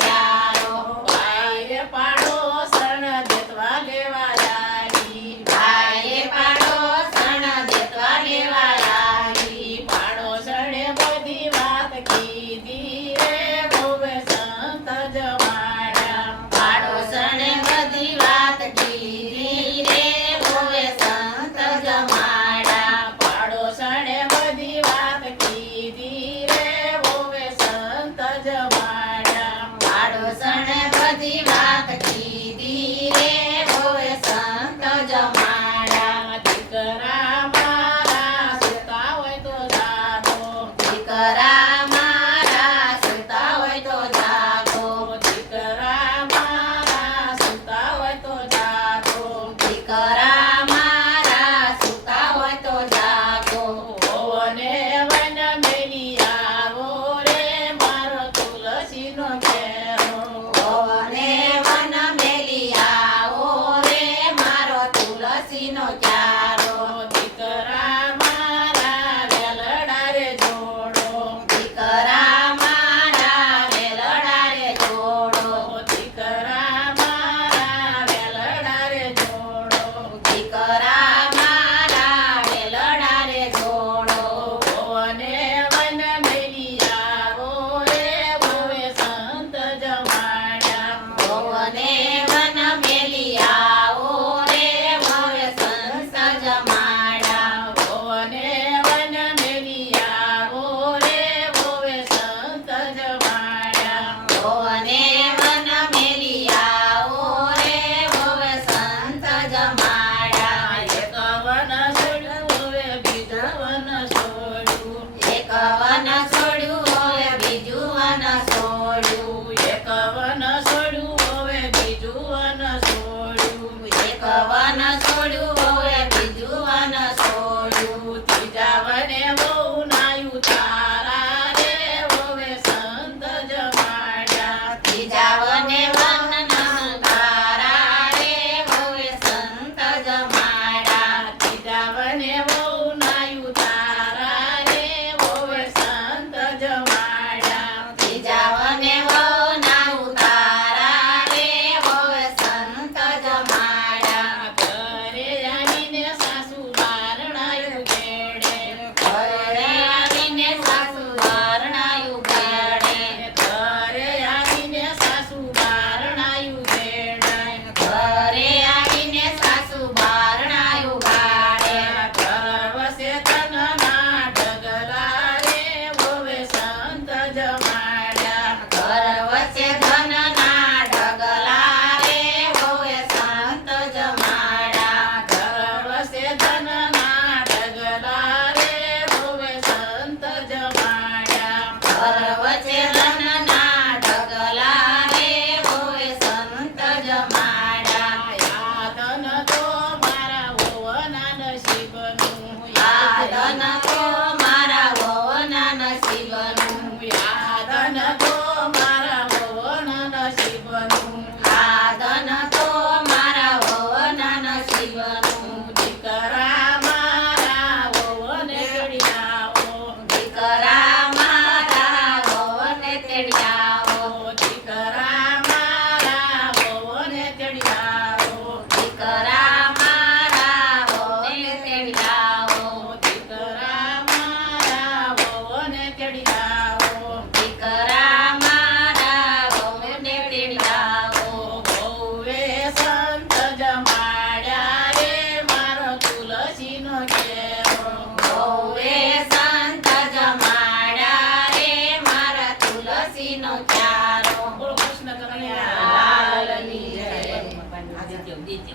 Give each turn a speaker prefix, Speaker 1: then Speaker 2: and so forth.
Speaker 1: Yeah. பரவச்சே